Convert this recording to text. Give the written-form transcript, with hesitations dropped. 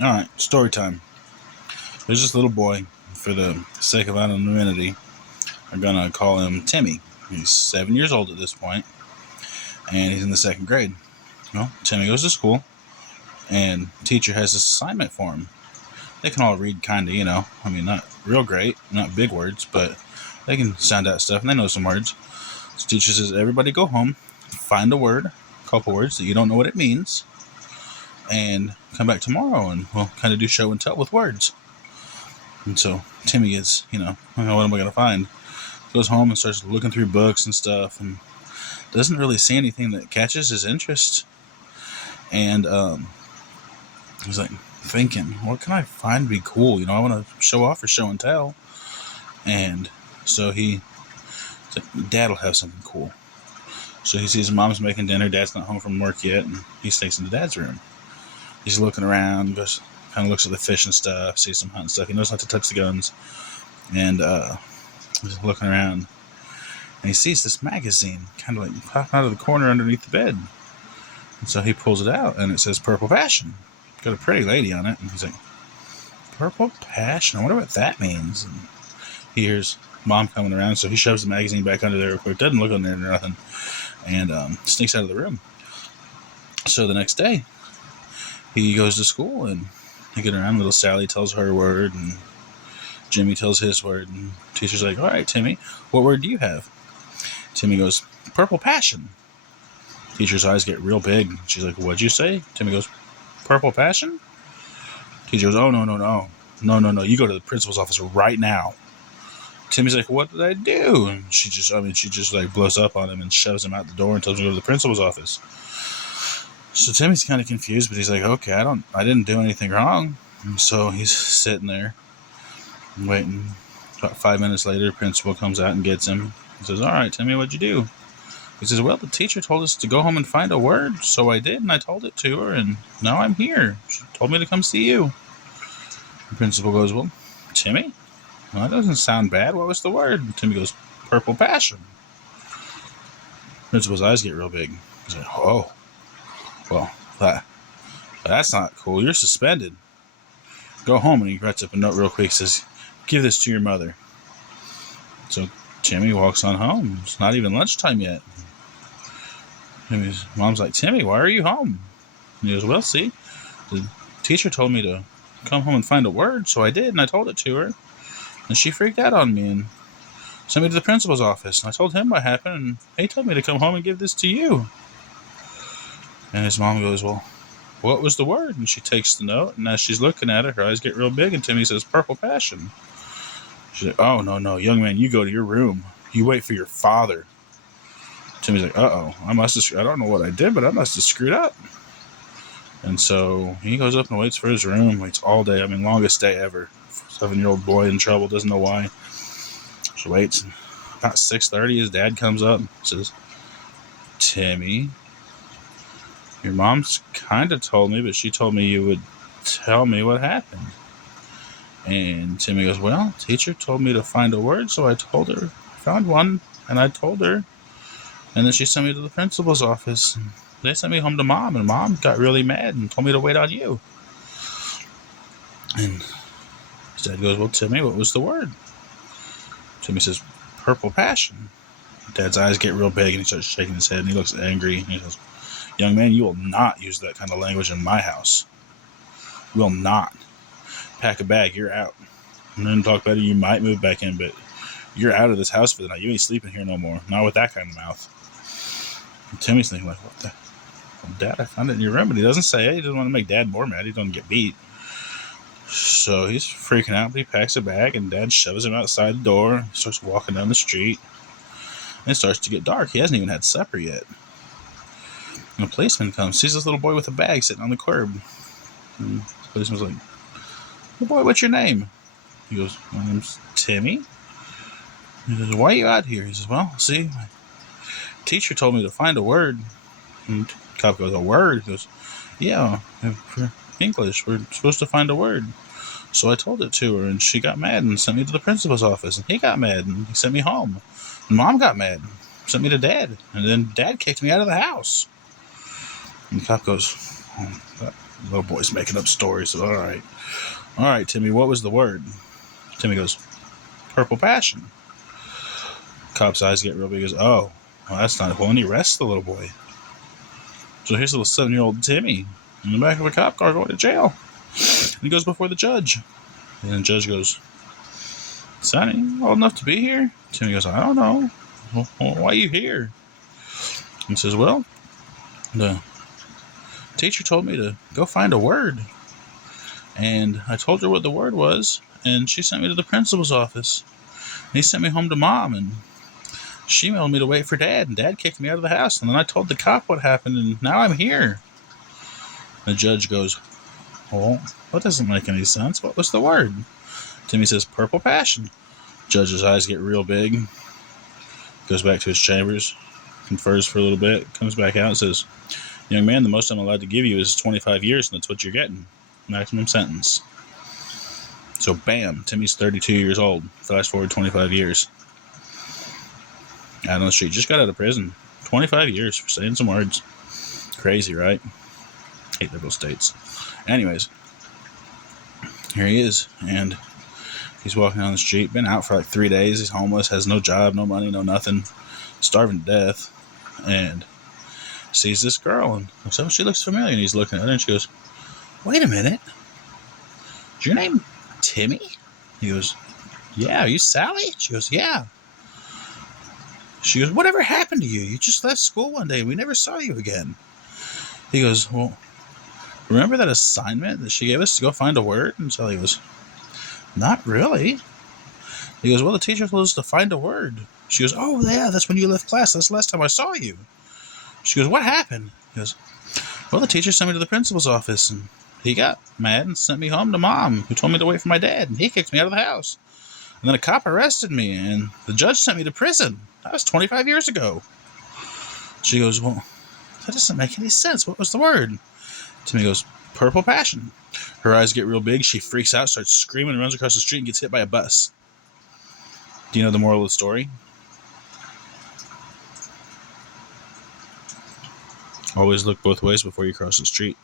Alright, story time. There's this little boy, for the sake of anonymity, I'm gonna call him Timmy. He's 7 years old at this point, and he's in the second grade. Well, Timmy goes to school, and teacher has this assignment for him. They can all read kinda, I mean, not real great, not big words, but they can sound out stuff, and they know some words. So teacher says, everybody go home, find a word, a couple words that you don't know what it means, and come back tomorrow, and we'll kind of do show and tell with words. And so Timmy gets, what am I going to find? Goes home and starts looking through books and stuff, and doesn't really see anything that catches his interest. And he's like thinking, what can I find to be cool? I want to show off for show and tell. And so he's like, Dad will have something cool. So he sees Mom's making dinner. Dad's not home from work yet, and he sneaks into Dad's room. He's looking around, goes, kind of looks at the fish and stuff, sees some hunting stuff. He knows not to touch the guns. And he's looking around, and he sees this magazine kind of like popping out of the corner underneath the bed. And so he pulls it out, and it says Purple Passion. Got a pretty lady on it. And he's like, Purple Passion? I wonder what that means. And he hears Mom coming around, so he shoves the magazine back under there real quick. Doesn't look on there or nothing. And sneaks out of the room. So the next day, he goes to school, and they get around. Little Sally tells her word, and Jimmy tells his word. And teacher's like, all right, Timmy, what word do you have? Timmy goes, Purple Passion. Teacher's eyes get real big. She's like, what'd you say? Timmy goes, Purple Passion? Teacher goes, oh, no. No, you go to the principal's office right now. Timmy's like, what did I do? And she just like blows up on him and shoves him out the door and tells him to go to the principal's office. So Timmy's kind of confused, but he's like, okay, I didn't do anything wrong. And so he's sitting there waiting. About 5 minutes later, principal comes out and gets him. He says, all right, Timmy, what'd you do? He says, well, the teacher told us to go home and find a word, so I did, and I told it to her, and now I'm here. She told me to come see you. The principal goes, well, Timmy? Well, that doesn't sound bad. What was the word? And Timmy goes, Purple Passion. The principal's eyes get real big. He's like, oh, well, that's not cool. You're suspended. Go home. And he writes up a note real quick. Says, give this to your mother. So Timmy walks on home. It's not even lunchtime yet. Timmy's mom's like, Timmy, why are you home? And he goes, well, see, the teacher told me to come home and find a word, so I did, and I told it to her. And she freaked out on me and sent me to the principal's office. And I told him what happened, and he told me to come home and give this to you. And his mom goes, well, what was the word? And she takes the note, and as she's looking at it, her eyes get real big, and Timmy says, Purple Passion. She's like, oh, no, young man, you go to your room. You wait for your father. Timmy's like, uh-oh, I don't know what I did, but I must have screwed up. And so he goes up and waits for his room, waits all day. I mean, longest day ever. 7-year-old boy in trouble, doesn't know why. She waits. About 6:30, his dad comes up and says, Timmy, your mom's kind of told me, but she told me you would tell me what happened. And Timmy goes, well, teacher told me to find a word, so I told her. I found one, and I told her. And then she sent me to the principal's office. And they sent me home to Mom, and Mom got really mad and told me to wait on you. And his dad goes, well, Timmy, what was the word? Timmy says, Purple Passion. Dad's eyes get real big, and he starts shaking his head, and he looks angry. And he goes, young man, you will not use that kind of language in my house. You will not. Pack a bag, you're out. And then talk better, you might move back in, but you're out of this house for the night. You ain't sleeping here no more. Not with that kind of mouth. And Timmy's thinking, like, what the? Well, Dad, I found it in your room, but he doesn't say it. He doesn't want to make Dad more mad. He doesn't get beat. So he's freaking out, but he packs a bag, and Dad shoves him outside the door. He starts walking down the street. And it starts to get dark. He hasn't even had supper yet. And a policeman comes, sees this little boy with a bag sitting on the curb. And the policeman's like, little boy, what's your name? He goes, my name's Timmy. He says, why are you out here? He says, well, see, my teacher told me to find a word. And the cop goes, a word? He goes, yeah, for English, we're supposed to find a word. So I told it to her, and she got mad and sent me to the principal's office, and he got mad, and he sent me home. And Mom got mad, sent me to Dad, and then Dad kicked me out of the house. And the cop goes, Little boy's making up stories. All right, Timmy, what was the word? Timmy goes, purple passion. Cop's eyes get real big. He goes, oh, well, that's not cool. And he arrests the little boy. So here's little 7-year-old Timmy in the back of a cop car going to jail. And he goes before the judge. And the judge goes, Sonny, old enough to be here? Timmy goes, I don't know. Well, why are you here? He says, well, the teacher told me to go find a word. And I told her what the word was, and she sent me to the principal's office. And he sent me home to Mom, and she emailed me to wait for Dad, and Dad kicked me out of the house. And then I told the cop what happened, and now I'm here. The judge goes, well, that doesn't make any sense. What was the word? Timmy says, purple passion. Judge's eyes get real big. Goes back to his chambers, confers for a little bit, comes back out and says, young man, the most I'm allowed to give you is 25 years, and that's what you're getting. Maximum sentence. So, bam, Timmy's 32 years old. Fast forward 25 years. Out on the street. Just got out of prison. 25 years for saying some words. Crazy, right? Hate liberal states. Anyways, here he is, and he's walking down the street. Been out for like 3 days. He's homeless, has no job, no money, no nothing. Starving to death. And sees this girl, and so she looks familiar, and he's looking at her, and she goes, wait a minute. Is your name Timmy? He goes, yeah. Are you Sally? She goes, yeah. She goes, whatever happened to you? You just left school one day and we never saw you again. He goes, well, remember that assignment that she gave us to go find a word? And Sally goes, not really. He goes, well, the teacher told us to find a word. She goes, oh, yeah, that's when you left class. That's the last time I saw you. She goes, what happened? He goes, well, the teacher sent me to the principal's office, and he got mad and sent me home to Mom, who told me to wait for my dad, and he kicked me out of the house. And then a cop arrested me, and the judge sent me to prison. That was 25 years ago. She goes, well, that doesn't make any sense. What was the word? Timmy goes, purple passion. Her eyes get real big. She freaks out, starts screaming, runs across the street, and gets hit by a bus. Do you know the moral of the story? Always look both ways before you cross the street.